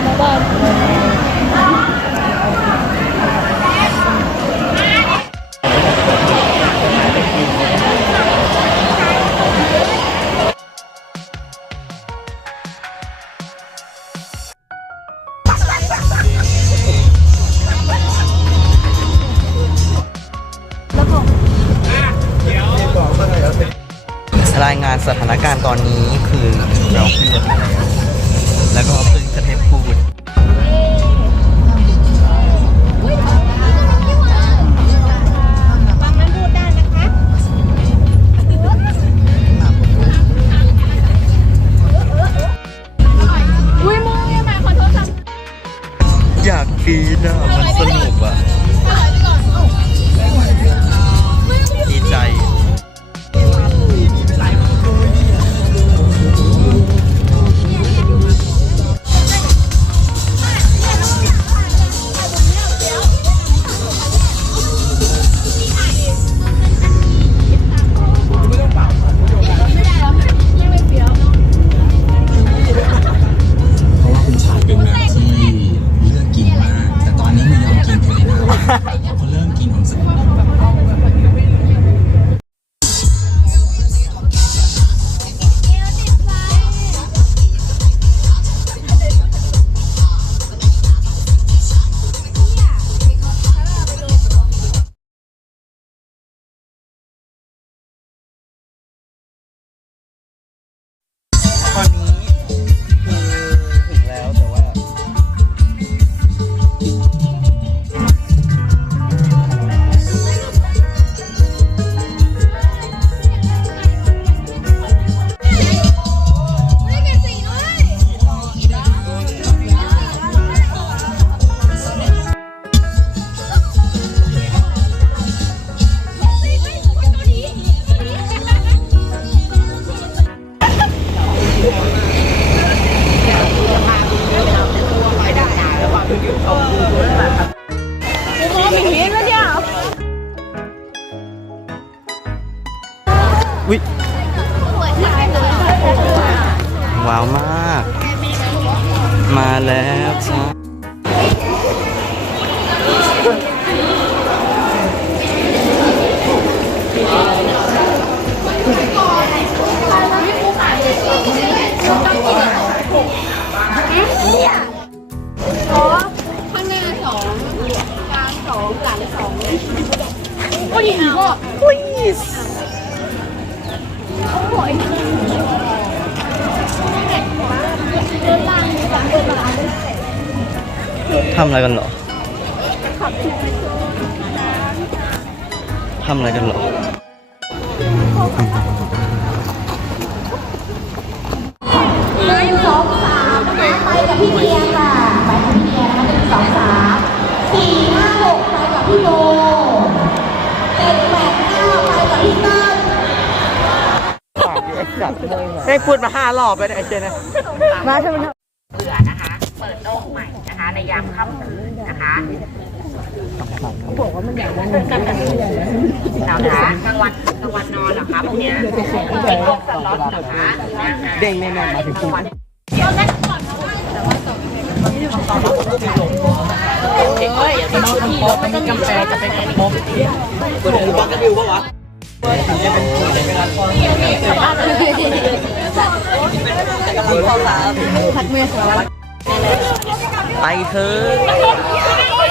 naman. ทำอะไรกันเหรอำอะไรกันเหรอหนึ่งสองสามนะคะไปกับพี่เทียค่ะไปกับพี่เทียนะคะหนึ่งสองสามสี่ห้าหกไปกับพี่โบเจ็ดแปดเก้าไปกับพี่เติ้ลได้พูดมาห้ารอบไปได้ไอ้เจนะมาใช่ไหมเบื่อนะคะ เปิดโลกใหม่นะคะ ในยามค่ำคืนนะคะ เขาบอกว่ามันอยากวันกันกันเราคะกลางวันกลางวันนอนเหรอคะพวกเนี้ยเป็นพวกสล็อตเหรอคะนะคะเด้งแน่ๆมาถึงกลางวันไปเถอะ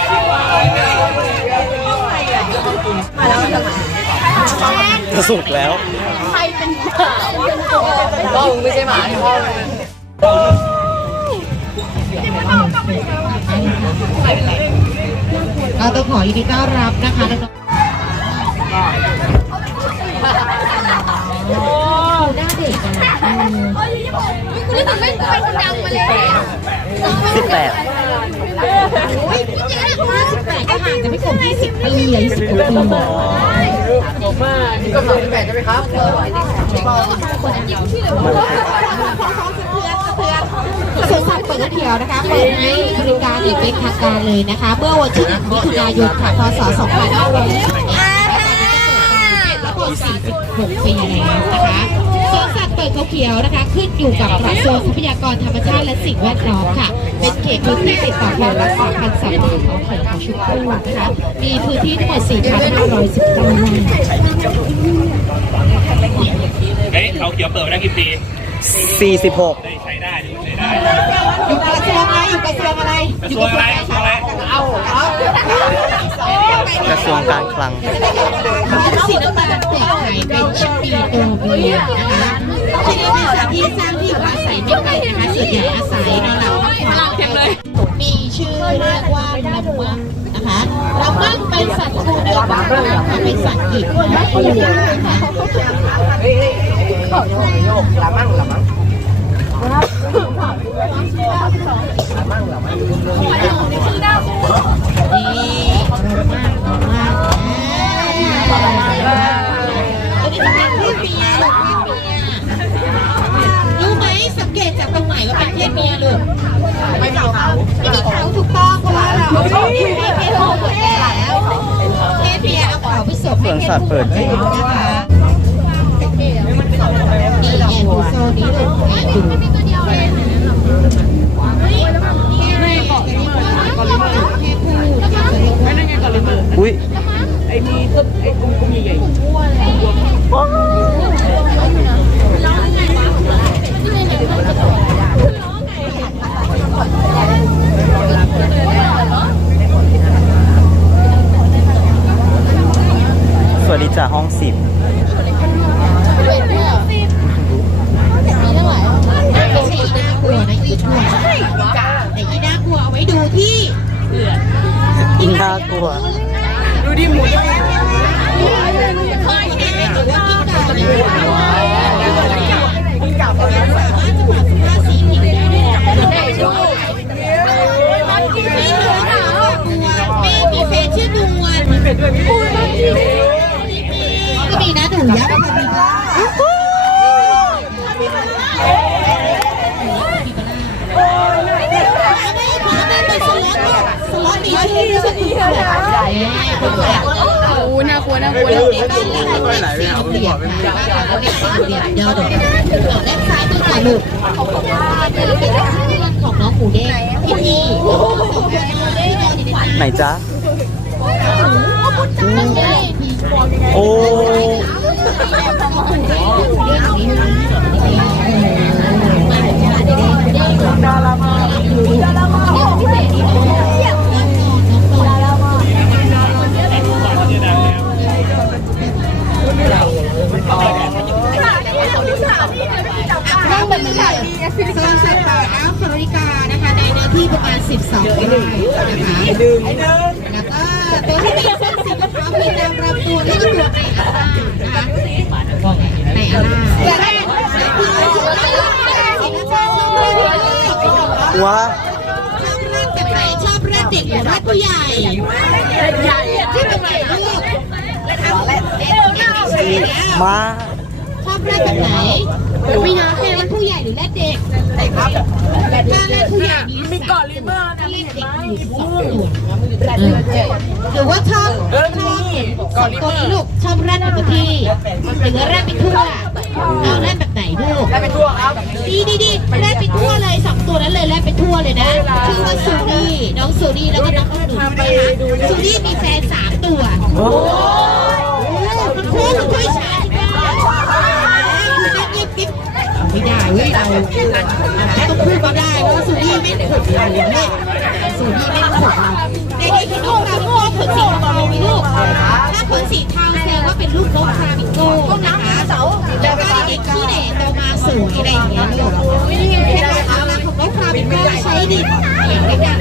จะสุกแล้วพ่อมึงไม่ใช่หมาพ่อมึงเราต้องขอยินดีต้อนรับนะคะน้องหน้าเด็กอะนะนี่ถึงไม่เป็นคนดังมาเลยสิบแปด ห่างกันไม่เกิน20ปีเลย20กว่าปีผมว่านี่ก็หมายแปดใช่ไหมครับสวนสัตว์เปิดเที่ยวนะคะเปิดให้บริการอย่างเป็นทางการเลยนะคะ เมื่อวันที่1มิถุนายนค่ะพศ2566ปีแล้วนะคะสวนสัตว์เปิปิดเขาเขียวนะคะ ขึ้นอยู่กับกระทรวงทรัพยากรธรรมชาติและสิ่งแวดล้อมค่ะ เป็นเขตพื้นที่ติดต่อแผนรักษาพันธุ์สัตว์ป่าของเขตเขาชุมพู่นะคะมีพื้นที่ทั้งหมด4,519ไร่เฮ้ยเขาเขียวเปิดมาได้กี่ปี46ได้ใช้ได้ใช้ได้อยู่กระทรวงอะไรอยู่กระทรวงอะไรกระทรวงอะไรกระทรวงอะไรเอาเอากระทรวงการคลังสีน้ำตาลแตกไข่เป็นชิปปีตัวเมียนะคะที่นี่ เป็นสัตว์ที่สร้างที่อยู่อาศัยไม่ไกลนะคะส่วนใหญ่อาศัยในลำน้ำพลังเต็มเลยมีชื่อเรียกว่าลำมังนะคะลำมังเป็นสัตว์คู่เดียวกันนะคะเป็นสัตว์หญิงนะคะนี่มากมากตัวนี้จะเป็นเพศเมียลูกเพศเมีย รู้ไหมสังเกตจากตรงไหนว่าเป็นเพศเมียลูกไม่มีเขาไม่มีเขาถูกต้องเพราะว่าเราเพศเมียเพศผู้หมดแล้วเพศเมียเอาเขาไปส่งสวนสัตว์เปิดจริงนะคะนี่แอนดูโซนี้ลูกแอนดูไม่บอกเลยว่าเพศผู้ ไม่นั่นไงก่อนเลยมือ อุ้ย ไอ้มีต้นไอ้กลมๆใหญ่ๆ สวัสดีจ้าห้องสิบ ไม่ใช่อีน่ากลัวนะอีทั่วแต่อีน่ากลัวเอาไว้ดูที่ อินน่ากลัว ดูดิหมุน เคยเห็นไหมหรือว่ากิ้งก่าเนี่ยกิ้งก่าสามารถจะทำท่าสีผิวได้ด้วยนะได้ด้วยแม่มีแฟนชื่อนวลมีเป็ดด้วยมีเป็ดก็มีนะหนูยักษ์คาบิบ้าส ล็อตมีชื่อด้วยสักทีค่ะโอ้น่ากลัวน่ากลัวในบ้านเราเรียกสี่เหลี่ยมค่ะบ้านเราเรียกสี่เหลี่ยมเดี๋ยวเดี๋ยวเดี๋ยวด้านซ้ายมือขวามือของน้องหมูเด้งที่นี่ที่นอนอยู่ในบ้านไหนจ๊ะมัน นั่งแบบนี้ค่ะสวนสัตว์ป่าแอฟริกานะคะในเนื้อที่ประมาณ 12ไร่นะคะแล้วก็ตัวที่เป็นเส้นสีขาวมีตามลำตัวและก็ตัวในอาล่านะคะในอาล่าว้าชอบแรกเด็กว้าชอบแรกแบบไหนชอบแรกเด็กหรือแรกผู้ใหญ่ที่เป็นไหนลูกเด็กเด็กไม่ใช่แล้วมาชอบแรกแบบไหนไม่นะแรกผู้ใหญ่หรือแรกเด็กถ้าแรกผู้ใหญ่มีเกาะลิเบอร์นะเด็กอยู่สองตัวหรือว่าชอบชอบสองตัวนี้ลูกชอบแรกแบบพี่หรือแรกไปทั่วเอาแรกแบบไหนลูกได้ไปทั่วครับดีดีดีแรกไปทั่วเลยสองตัวนั้นเลยแรกไปทั่วเลยนะชื่อว่าซูรี่น้องซูรี่แล้วก็น้องขนุนนะคะซูรี่มีแฟนสามตัวโอ้ ไม่ได้เว้ยเราต้องพูดก็ได้เพราะว่าซูรี่ไม่ขุดเราเนี่ยซูรี่ไม่ขุดเราเด็กๆที่น้องเราก็ขนสีเทามีลูกถ้าขนสีเทาแสดงว่าเป็นลูกนกฟลามิงโก้นะคะแล้วก็เด็กที่เด็กโตมาสวยอะไรอย่างเงี้ยลูกเคล็ดลับของนกฟลามิงโก้ใช้ดินในการทำ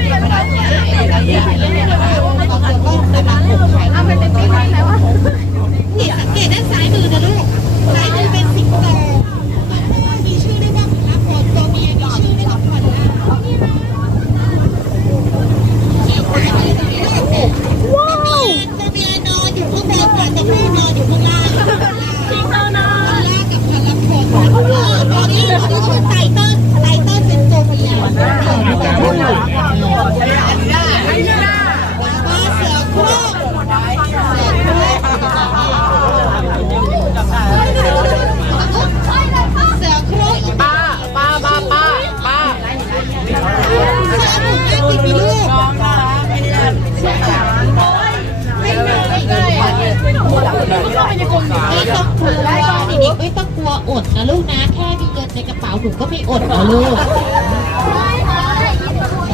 ไม่ต้องกลัวอดนะลูกนะ แค่มีเงินในกระเป๋าหนูก็ไม่อดนะลูก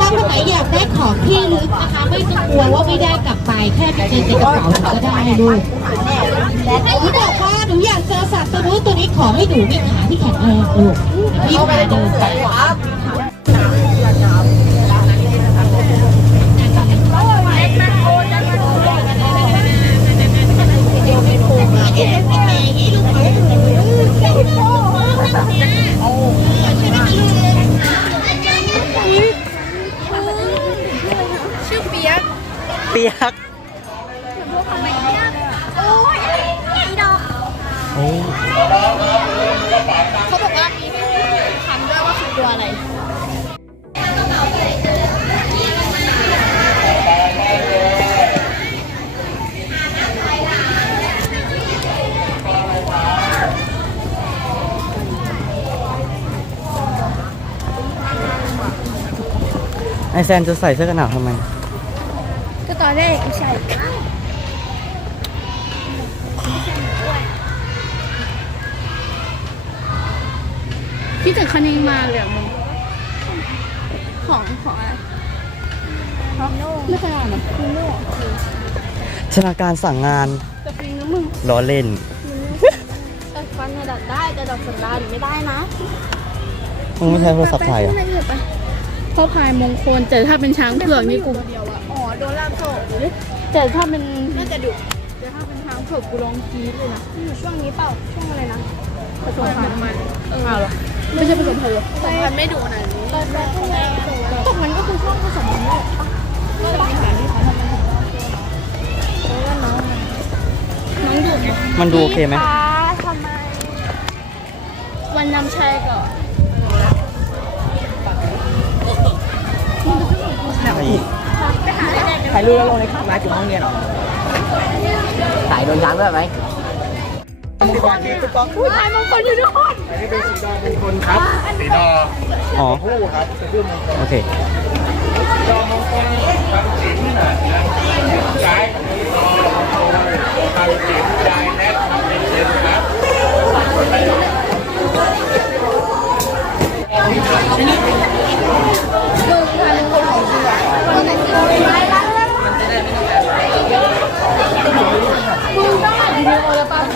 าคนไหนอยากได้ของที่ลึกนะคะ ไม่ต้องกลัวว่าไม่ได้กลับไปแค่มีเงินในกระเป๋าก็ได้ลูกหนูบอกว่าหนูอยากเจอสัตว์ตัวนู้นตัวนี้ขอให้หนูมีขาที่แข็งแรงลูกพี่พาเดินไปชื่อเปียก เปียกทำไมเนี่ยโอ้ยไอ้ดอกโอ้เขาบอกว่ามีคำด้วยว่าคือตัวอะไรไอแซนจะใส่เสื้อกันหนาวทำไม ก็ตอนแรกไม่ใช่คิดถึงคันนี้มากเลยอะมึงของของอะไรไม่เคยอ่านหรอคุณโน่ชนาการสั่งงานแต่จริงนะมึงล้อเล่นแต่ฟันเนี่ยดัดได้แต่ดัดสันดานไม่ได้นะมึงไม่ใช้โทรศัพท์ถ่ายเหรอะพ่อพายมงคลแต่ถ้าเป็นช้างเผือกนี่กู แต่ถ้าเป็นน่าจะดุแต่ถ้าเป็นช้างเผือกกูร้องกรี๊ดเลยนะอยู่ช่วงนี้เปล่า ช่วงอะไรนะผสมพันธุ์มันเออเหรอไม่ใช่ผสมพันธุ์หรอผสมพันธุ์ไม่ดุขนาดนี้ตอนแรกตรงนั้นก็คือช่วงผสมพันธุ์เลยก็เลยหาที่เขาทำเป็นของเราเพราะว่าน้องน้องดุไงมันดูโอเคไหมพี่ฟ้าทำไมวันนำชัยก่อน ถ่ายรูปแล้วลงในข้างมาถึงห้องเรียนหรอถ่ายโดนช้างด้วยไหมผู้ชายบางคนอยู่ด้วยสีดออ๋อโอเคซ้ายทางสียายแนทเป็นเซนครับ ทีนี้คะ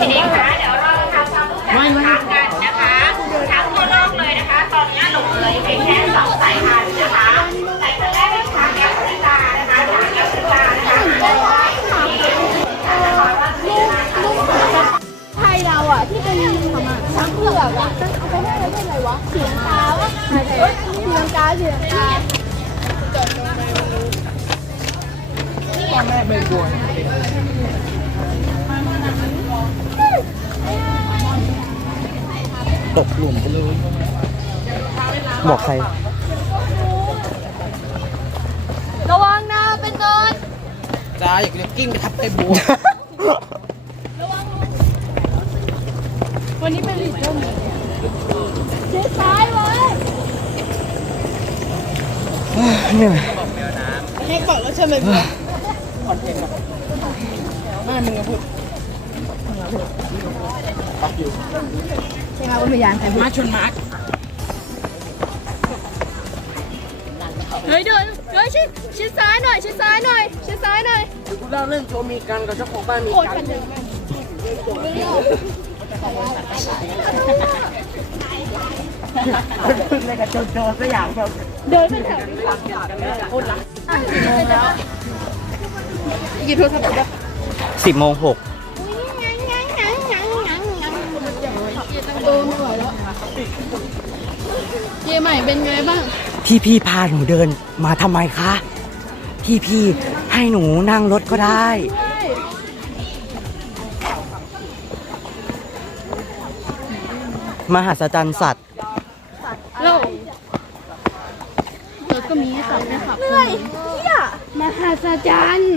เดี๋ยว ตกหลุมไปเลยบอกใคร ระวังนะเป็นเนินจ้าอยากจะกิ้งไปทับไปบัว วันนี้เป็นลิตเติ้ลเจ๊ซ้ายไว้เหนื่อยให้ก่อนแล้วใช่ไหมบัวคอนเทนต์อะแม่มึงอะพูด ปักอยู่ใช่ไหมว่าพยานแต่มาชนมาร์คเฮ้ยเดินเฮ้ยชิดชิดซ้ายหน่อย ชิดซ้ายหน่อย ชิดซ้ายหน่อยกูเล่าเรื่องโชว์มีกันกับเจ้าของบ้านมีโคตรกักันนเดินมากเลยกับโจโจสักอย่างแบบเดินเป็นแถวนี้โคตรรักอะกี่โมงแล้วหยิบโทรศัพท์ไปสิบโมงหก ไม่ไหวแล้วเยใหม่เป็นไงบ้าง พี่พี่พาหนูเดินมาทำไมคะ พี่พี่ให้หนูนั่งรถก็ได้ มหัศจรรย์สัตว์แล้วรถก็มีให้ขับให้ขับเหนื่อยมหัศจรรย์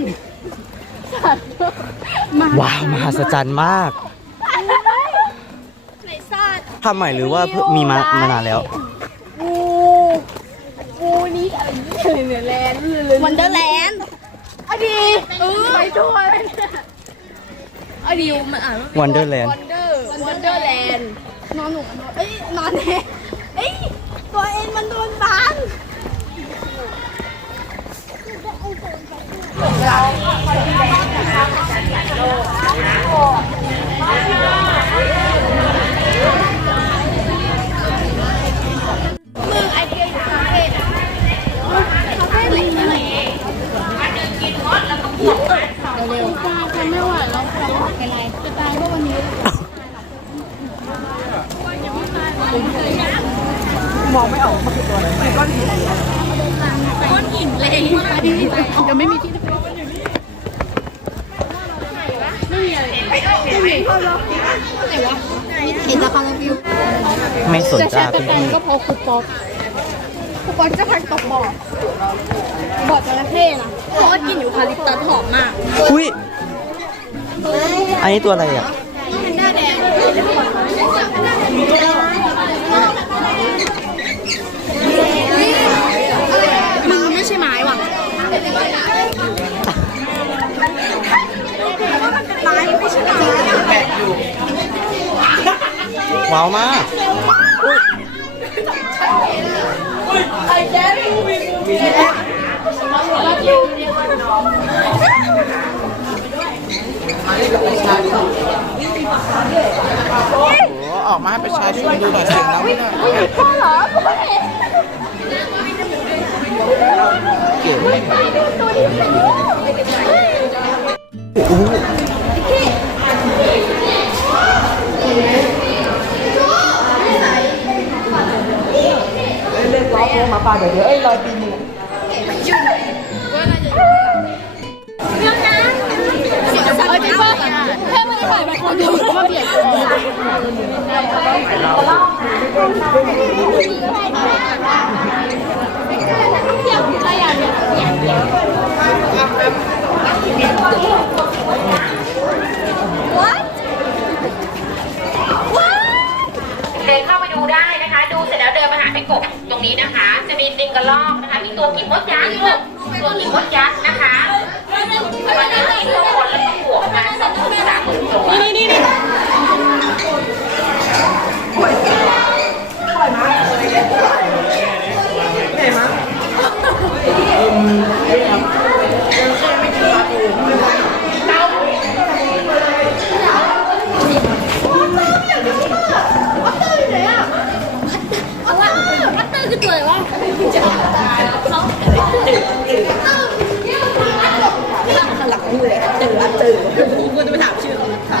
สัตว์มหัศจรรย์ว้าว มหัศจรรย์มากไหน สัตว์ทำใหม่หรือว่าเพิ่งมีมามานานแล้วงูงูนี้อะไรเนี่ยแลนด์วันเดอร์แลนด์อดีเออไปทั่วเลยอดีมันอ่านว่า Wonderland วันเดอร์วันเดอร์แลนด์นอนหนูมันนอนเอ้ยนอนเองเอ้ยตัวเองมันโดนบังมึงไอเดียอยู่คาเฟ่คาเฟ่ไหนไหนเร็วๆฉันไม่ไหวแล้วฉัน เป็นไรจะตายก็วันนี้มองไม่ออกมันคือตัวอะไรก้อนหินก้อนหินเลยยังไม่มีที่ไม่มีอะไรไม่มีพ่อหรอไหนวะเห็นราคารีวิวไม่สนจะจ้าแชร์ตะแตนก็พราะครูปอกครูปอกจะพันตกบ่อบ่อจระเข้นะเพราะกินอยู่คาลิปตัสหอมมาก อุ้ย อันนี้ตัวอะไรอะมันหน้าแดงมึงไม่ใช่ไม้ว่ะไม้ไม่ใช่ไม้ว้าวมาก โอ้ออกมาให้ประชาชนดูหน่อยเสียงดังไม่ได้พ่อเหรอเก๋โอ้โหเล่นล้อโค้งมาปลาเดี๋ยวเอ้ยลอยปีมื ถ่ายมาคนเดียวก็เบียดเดี๋ยวอะไรอย่างเนี้ยเดินเข้าไปดูได้นะคะ ดูเสร็จแล้วเดินมาหาพี่กบตรงนี้นะคะ จะมีลิงกระรอกนะคะ มีตัวกินมดยักษ์ตัวกินมดยักษ์นะคะ วันนี้มีตัวคนแล้วก็บวกมาสองหมื่นสามหมื่นตัวนี่นี่นี่ พัตเตอร์คือตัวอะไรวะ กูจะไปถามชื่อเขาถาม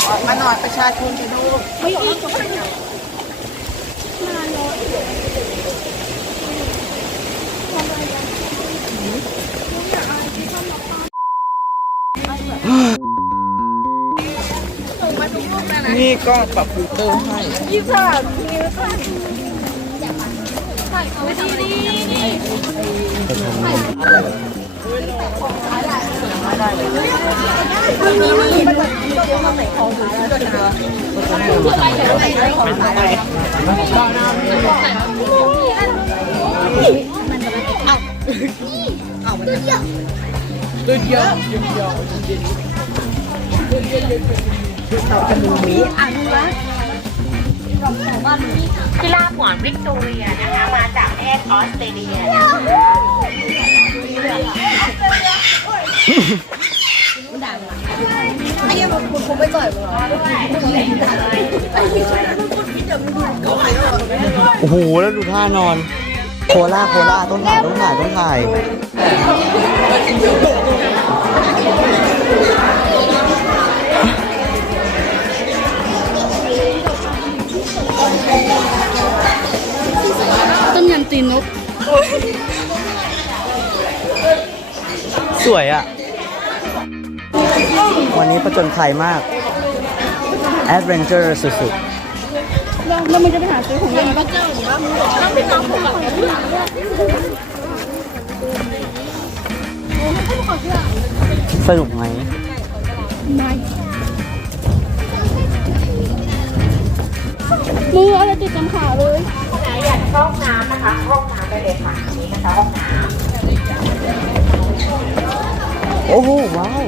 ออปลาตัวนี้ชื่ออะไรครับตื่นตื่นตื่นหัวจ้าโอ้ยไอ้แห้งร้อนเลยทายก่อนชื่ออะไรครับทายมายมือทายลอยโอ้เปลน้ำไม่ใหรอเนี่ยเปลน้ำนี่คือหนูไปตามพ่อทันเว้ยปลน้ำมันดูเลยไม่รู้เพื่อะหาอะไรปลาเป็นเชื่อหาข้าวกันไม่เป็นออกมานี่ก็ปรับฟิลเตอร์ให้ยี่สิบนิ้วค่ะ ตัวเดียวเดียวเดียวเราจะมีหมีอันละพิราบหมอนวิกตอเรียนะคะมาจากประเทศออสเตรเลียนะคะ ไอ้ยังคุณคุณไม่จ่อยมั้งโอ้โห แล้วดูท่านอน โคล่าโคล่าต้องถ่ายต้องถ่ายต้องถ่ายต้มยำตีนนก สวยอะ วันนี้ประจนภัยมากแอดเวนเจอร์สุดแล้วแล้วมึงจะไปหาซื้อของเล่นปะเจ้าหรือว่ามึงต้องไปทำของเพื่อนโอ้ไม่ต้องขอเชือๆสนุกไหมไม่มืออะไรติดจำขาเลยไหนอยากเข้าห้องน้ำนะคะ ห้องน้ำได้เลยค่ะอันนี้นะคะห้องน้ำ โอ้โหว้าว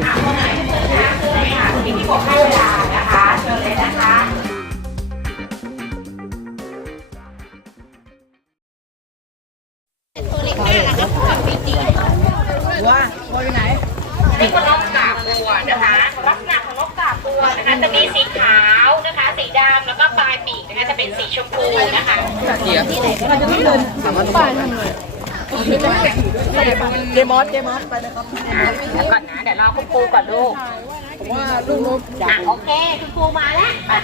มอสเจมอสไปเลยครับอะเดี๋ยวก่อนนะ เดี๋ยวรอคุณครูก่อนลูกผมว่าลูกนกอะโอเค คุณครูมาแล้วอะ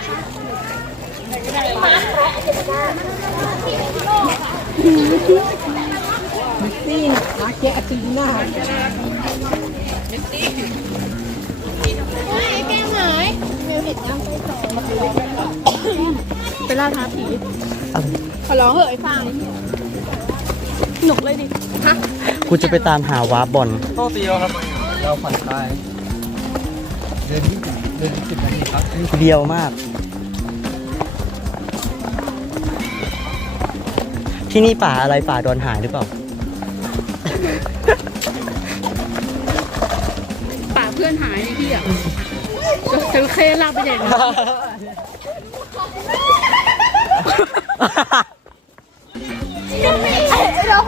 ซี่นะเกอาร์ติน่าแก้มหายมิวเห็นยังไปล่าท้าผีขอร้องเหอะไอ้ฟัง หนุกเลยดิ ฮะ กูจะไปตามหาวาร์ปบอลโทษทีครับ เราผ่อนคลาย เดินยี่สิบเดินสิบนาทีครับเดียวมาก ที่นี่ป่าอะไรป่าดอนหายหรือเปล่า ป่าเพื่อนหายไอ้พี่อะจระเข้ลากไปใหญ่เลยเราข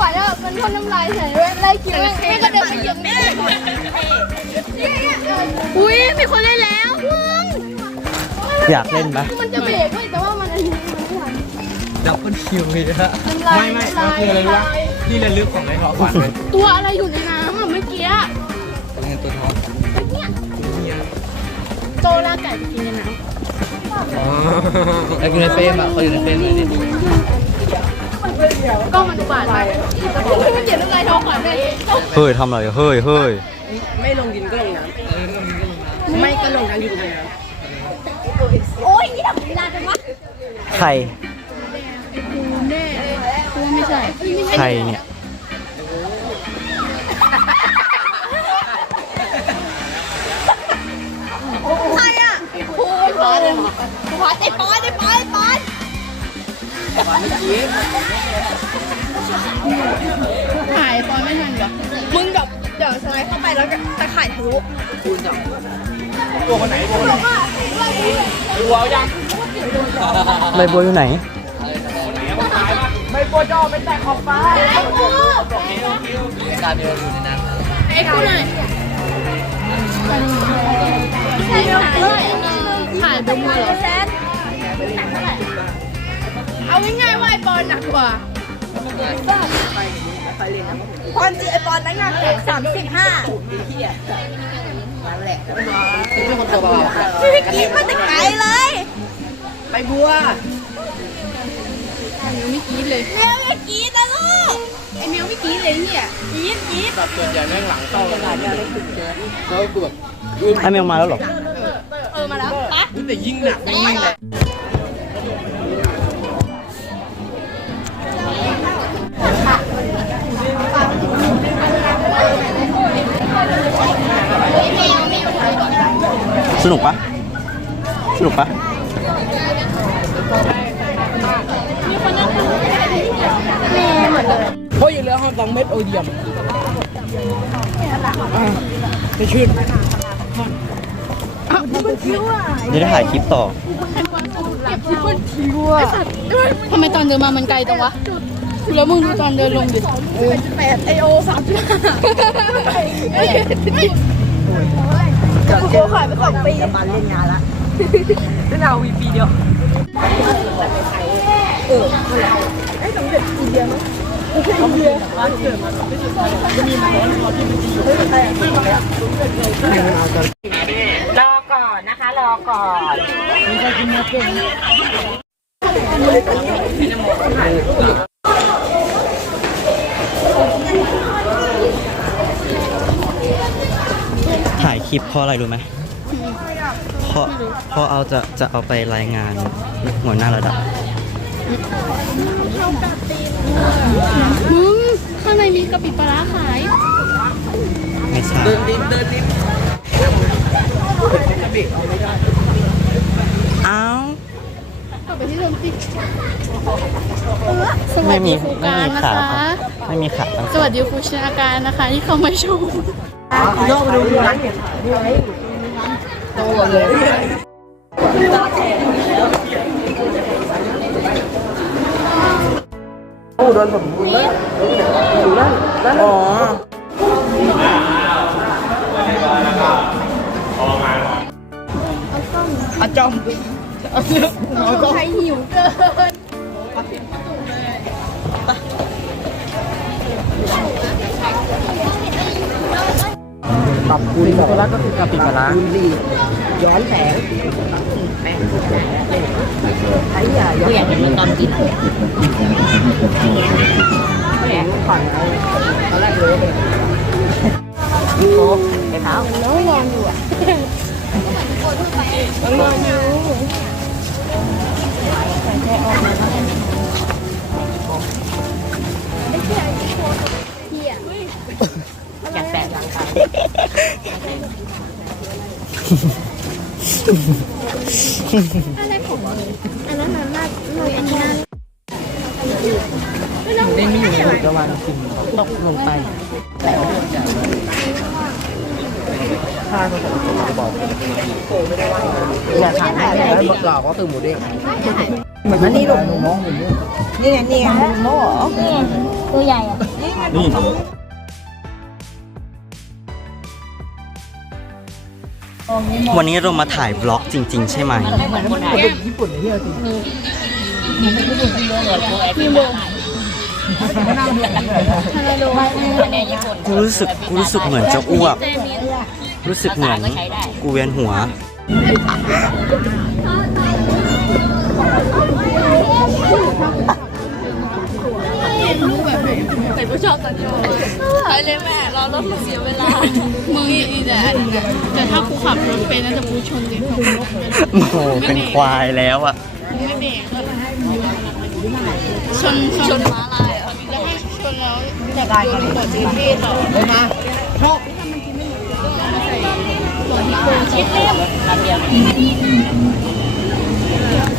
วัญอะมันพ่นน้ำลายใส่ด้วยไล่กินแม่ก็เดินไปเหยียบแม่อุ้ยมีคนเล่นแล้วมึงอยากเล่นไหมมันจะเบรกด้วยแต่ว่ามันอันนี้มันไม่ทันดับเบิลคิวเลยนะน้ำลายไม่ไม่มันคืออะไรรู้ปะที่ระลึกของไอ้หอขวัญเลยตัวอะไรอยู่ในน้ำอะเมื่อกี้อะเงินตัวทองโตลากไก่ไปกินในน้ำอ๋อไอ้กูในเฟรมอะเขาอยู่ในเฟรมเลยดิ ก็มันอุบาทไปมันเจ็บน้ำลายท้องขวัญเลยเฮ้ยทำอะไรเฮ้ยเฮ้ยไม่ลงดินก็ลงน้ำไม่ก็ลงน้ำอยู่ตรงนั้นโอ้ยนี่ทำเวลาจังวะใครกูแน่กูไม่ใช่ใครเนี่ยใครอะกูปอนเลยกูปอนไอ้ปอนไอ้ปอนไอ้ปอน ถ่ายปอนไม่ทันเหรอมึงแบบเดี๋ยวสไลด์เข้าไปแล้วก็ตะข่ายทะลุตัวคนไหนตัวคนไหนตัวเอายังใบบัวอยู่ไหน ไม่บัวจอไม่แตกขอบฟ้าไอ้กูการเดินอยู่ในนั้นไอ้กูไหนใช่เลยถ่ายเป็นมือเหรอ เอาง่ายๆว่าไอ้ปอนหนักกว่าความจริงไอปอนนั้นงานแข่งสามสิบห้าเป็นคนตัวเบาพี่กี้มาแต่ไกลเลยไปบัวไอ้เมียวไม่กรี๊ดเลยเร็วอย่ากรีดนะลูกไอ้เมียวไม่กรี๊ดเลยเนี่ยกรีดกรีดแบบส่วนใหญ่แม่งหลังเข้าแล้วแล้วกูแบบไอแมวมาแล้วเหรอเออมาแล้วปะแต่ยิ่งหนักไม่ยิ่งแหละ สนุกปะสนุกปะเพราะอยู่แล้วห้องสองเม็ดโอเดียมไปชื่นเดี๋ยวได้ถ่ายคลิปต่อทำไมตอนเดินมามันไกลจังวะ แล้วมึงดูตอนเดินลงดิแปดไอโอสามสิบห้ากูขายไปสองปีมาเล่นงานละเล่นเอาวีปีเดียวเออรอก่อนนะคะ รอก่อน ถ่ายคลิปเพราะอะไรรู้ไหมเพพอพอเอาจะจะเอาไปรายงานหัวหน้าระดับมึงข้างในมีกะปิปลาร้าขาย ไม่ใช่เดินดินเดินดินกระบี่เอา ไม่ได้อ้าวกลับไปที่เดิมสิสวัไม่สมีดีครูไม่การมีนะขาคะไม่มีขาตั้งสวัสดีครูชนาการนะคะที่เข้ามาชมโยกมาดูร้านเนี่ยนี่ไงโตเลยโอ้โดนผมบุญแล้วอยู่นั่นนั่นอ๋ออาจอม เอาใครหิวเกินปรับคุณตัวละก็คือกะปิปลาร้าคุณดีย้อนแสงไอ้ยาย้อนอยากเห็นมันตอนกินฝันตอนแรกเลยโอ้ไอ้เท้าอยู่ากแตะรังค่ะเด้งไม่อยู่ในถุงระวังสิ่งตกลงไปข้าวมันจะบอกอย่าถามไม่ได้หลอกก็คือหมูเด้ง มือนนี่ลูกมองนี่ไงนี่ไงโม่เหรอตัวใหญ่อะนี่วันนี้เรามาถ่ายบล็อกจริง ๆ ใช่ไหมเหมือนคนญี่ปุ่นเนี่ยจริงพี่โบฮัลโหลเนี่ยญี่ปุ่นกูรู้สึกกูรู้สึกเหมือนจะอ้วก รู้สึกเหมือนกูเวียนหัว แต่ผู้ชอบตอนนี้ไปเลยแม่รอรถเสียเวลา มึงอีแต่อันนี้นะแต่ถ้ากูขับรถเป็นน่าจะกูชนเลยขับรถเป็นโอ้โหเป็นควายแล้วอะไม่เบรกเลยชนชนม้าลายอะแล้วให้ชนแล้วจับโยนกดซีรีส์ต่อเลยนะโชคคิดเล่ม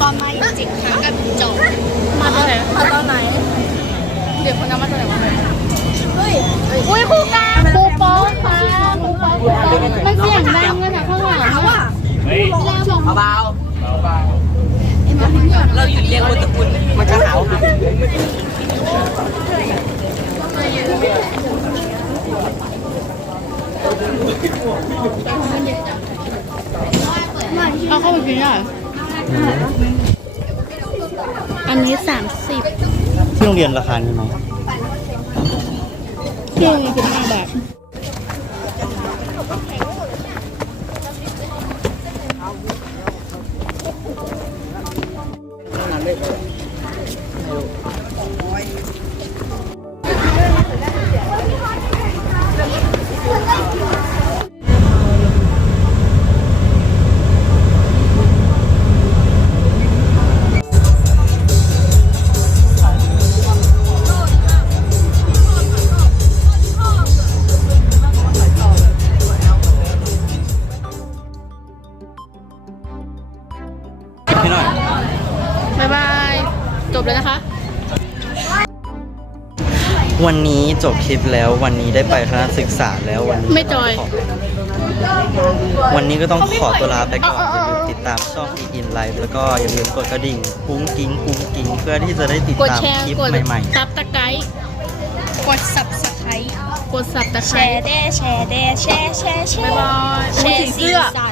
ตอนมาอยู่จิกขากันจบมาตอนไหนมาตอนไหน เด็กคนนั้นมาตอนไหนวะเฮ้ยอุ้ยครูการครูป๊อกค่ะครูป๊อกครูป๊อกมันเสียงดังเลยนะข้างหลังอะเบาเราอยู่เรียงบนตะกุนมันจะหาวเอาเข้าไปกินอะ อันนี้สามสิบที่โรงเรียนราคานี้ไหมเครื่องนี้คือห้าบาท จบคลิปแล้ววันนี้ได้ไปคณะศึกษาแล้ววันนี้ไม่จอย วันนี้ก็ต้องขอตัวลาไปก่อนอย่าลืมติดตามช่องอีอินไลฟ์แล้วก็อย่าลืมกดกระดิ่งกุ้งกิ้งกุ้งกิ้งเพื่อที่จะได้ติดกดตามแชร์คลิปกดใหม่ซับตะไคร้กดสับสไคร้กดสับตะไคแชร้ร์ได้แชร์ได้แชร์แชร์แชร์บ๊ายบายแชร์สีเสื้อสัตว์